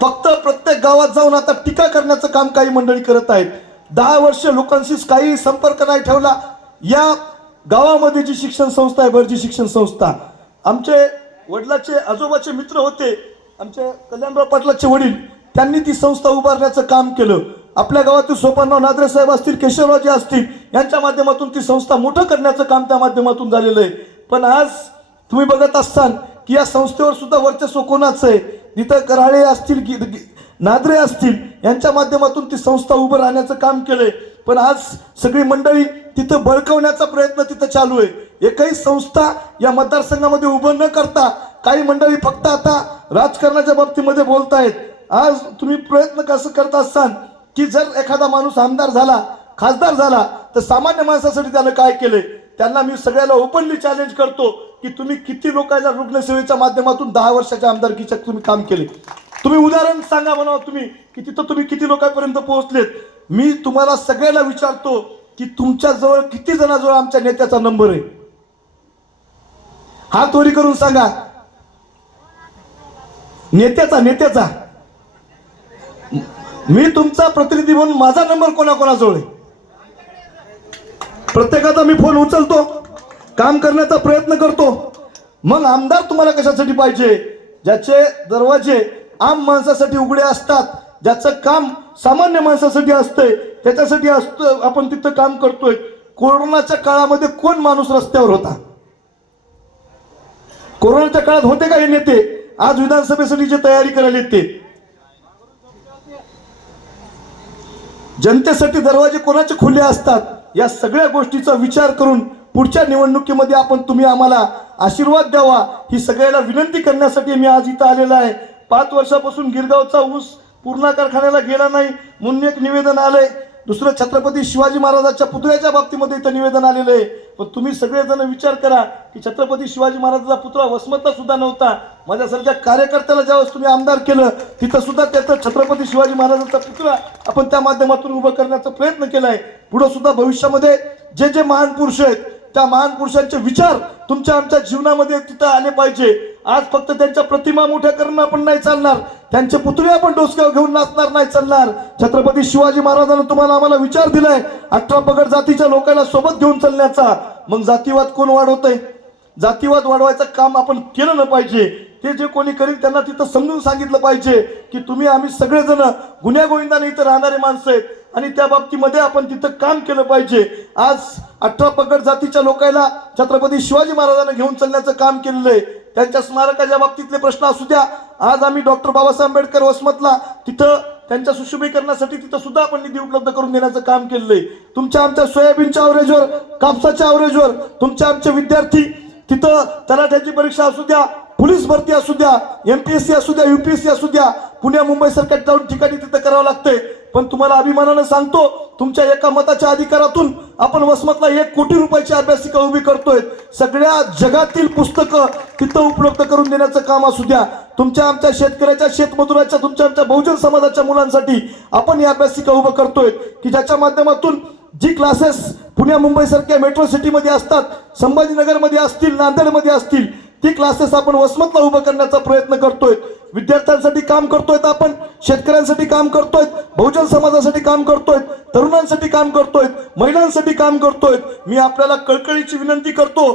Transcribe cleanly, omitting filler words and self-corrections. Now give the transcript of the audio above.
फक्त प्रत्येक गावात जाऊन आता टीका करण्याचं काम काही मंडळी करत आहेत. 10 वर्ष लोकांशी काही संपर्क नाही ठेवला. या गावामध्ये जी शिक्षण संस्था आहे, भरजी शिक्षण संस्था, आमचे वडिलाचे आजोबाचे मित्र होते, आमचे कल्याणराव पाटलाचे वडील, त्यांनी ती संस्था उभारण्याचं काम केलं. आपल्या गावातील सोपानराव नादरे साहेब असतील, केशवरावजी असतील, यांच्या माध्यमातून ती संस्था मोठं करण्याचं काम त्या माध्यमातून झालेलं आहे. पण आज तुम्ही बघत असताल की या संस्थेवर सुद्धा वर्चस्व कोणाचं आहे. तिथं कराळे असतील, नादरे असतील, यांच्या माध्यमातून ती संस्था उभं राहण्याचं काम केलंय. पण आज सगळी मंडळी तिथं बळकवण्याचा प्रयत्न तिथं चालू आहे. एकही संस्था या मतदारसंघामध्ये उभं न करता काही मंडळी फक्त आता राजकारणाच्या बाबतीमध्ये बोलतायत. आज तुम्ही प्रयत्न कसं करत असाल की जर एखादा माणूस आमदार झाला, खासदार झाला, तर सामान्य माणसासाठी त्यानं काय केलंय. त्यांना मी सगळ्याला ओपनली चॅलेंज करतो की तुम्ही किती लोकांना रुग्णसेवेच्या माध्यमातून 10 वर्षाच्या आमदारकीच्या तुम्ही काम केले. तुम्ही उदाहरण सांगा म्हणावं तुम्ही की तिथं तुम्ही किती लोकांपर्यंत पोहोचलेत. मी तुम्हाला सगळ्याला विचारतो की तुमच्या जवळ किती जणांजवळ आमच्या नेत्याचा नंबर आहे. हात वरी करून सांगा. नेत्याचा मी तुमचा प्रतिनिधी म्हणून माझा नंबर कोणाकोणाजवळ आहे. प्रत्येकाचा मी फोन उचलतो, काम करण्याचा प्रयत्न करतो. मग आमदार तुम्हाला कशासाठी पाहिजे? ज्याचे दरवाजे आम माणसासाठी उघडे असतात, ज्याचं काम सामान्य माणसासाठी असतंय, त्याच्यासाठी असतं. आपण तिथं काम करतोय. कोरोनाच्या काळामध्ये कोण माणूस रस्त्यावर होता? कोरोनाच्या काळात होते का हे नेते? आज विधानसभेसाठी जे तयारी करायला येते, जनतेसाठी दरवाजे कोणाचे खुले असतात, या सगळ्या गोष्टीचा विचार करून पुढच्या निवडणुकीमध्ये तुम्ही आम्हाला आशीर्वाद द्यावा, ही सगळ्याला विनंती करण्यासाठी मी आज इथं आलेला आहे. 5 वर्षापासून गिरगावचा ऊस पूर्णा कारखान्याला गेला नाही म्हणून एक निवेदन आलंय. दुसरं छत्रपती शिवाजी महाराजांच्या पुतळ्याच्या बाबतीमध्ये इथं निवेदन आलेलं आहे. पण तुम्ही सगळेजण विचार करा की छत्रपती शिवाजी महाराजांचा पुतळा वसमतला सुद्धा नव्हता. माझ्यासारख्या कार्यकर्त्याला ज्यावेळेस तुम्ही आमदार केलं, तिथं सुद्धा त्याचा छत्रपती शिवाजी महाराजांचा पुतळा आपण त्या माध्यमातून उभं करण्याचा प्रयत्न केलाय. पुढे सुद्धा भविष्यामध्ये जे जे महान पुरुष आहेत, त्या महान पुरुषांचे विचार तुमच्या आमच्या जीवनामध्ये तिथं आले पाहिजे. आज फक्त त्यांच्या प्रतिमा मोठ्या करणं आपण नाही चालणार, त्यांचे पुतळे आपण डोसक्यावर घेऊन नाचणार नाही चालणार. छत्रपती शिवाजी महाराजांनी तुम्हाला आम्हाला विचार दिलाय 18 पगड जातीच्या लोकांना सोबत घेऊन चालण्याचा. मग जातीवाद कोण वाढवतंय? जातीवाद वाढवायचं काम आपण केलं न पाहिजे. ते जे कोणी करील त्यांना तिथं समजून सांगितलं पाहिजे की तुम्ही आम्ही सगळेजण गुन्ह्यागोविंदाने इथं राहणारे माणसं आहेत आणि त्या बाबतीमध्ये आपण तिथं काम केलं पाहिजे. आज 18 पगड जातीच्या लोकांना छत्रपती शिवाजी महाराजांना घेऊन चालण्याचं काम केलेलं आहे. त्यांच्या स्मारकाच्या बाबतीतले प्रश्न असू द्या. आज आम्ही डॉक्टर बाबासाहेब आंबेडकर वसमतला तिथं त्यांच्या सुशोभीकरणासाठी तिथं सुद्धा आपण निधी उपलब्ध करून देण्याचं काम केलेलं आहे. तुमच्या आमच्या सोयाबीनच्या अवरेजवर, कापसाच्या अवरेजवर तुमच्या आमचे विद्यार्थी तिथं तलाठ्याची परीक्षा असू द्या, पोलीस भरती असू द्या, MPSC असू द्या, UPSC असू द्या, पुण्या मुंबई सारख्या जाऊन ठिकाणी तिथं करावं लागतंय. पण तुम्हाला अभिमानानं सांगतो, तुमच्या एका मताच्या अधिकारातून आपण वसमतला 1 कोटी रुपयाची अभ्यासिका उभी करतोय. सगळ्या जगातील पुस्तकं तिथं उपलब्ध करून देण्याचं काम असू द्या. तुमच्या आमच्या शेतकऱ्याच्या, शेतमजुराच्या, तुमच्या आमच्या बहुजन समाजाच्या मुलांसाठी आपण ही अभ्यासिका उभं करतोय की ज्याच्या माध्यमातून जी क्लासेस पुण्या मुंबई सारख्या मेट्रो सिटीमध्ये असतात, संभाजीनगरमध्ये असतील, नांदेडमध्ये असतील, ती क्लासेस आपण वसमतला उभं करण्याचा प्रयत्न करतोय. विद्यार्थ्यांसाठी काम करतोय आपण, शेतकऱ्यांसाठी काम करतोय, बहुजन समाजासाठी काम करतोय, तरुणांसाठी काम करतोय, महिलांसाठी काम करतोय. मी आपल्याला कळकळीची विनंती करतो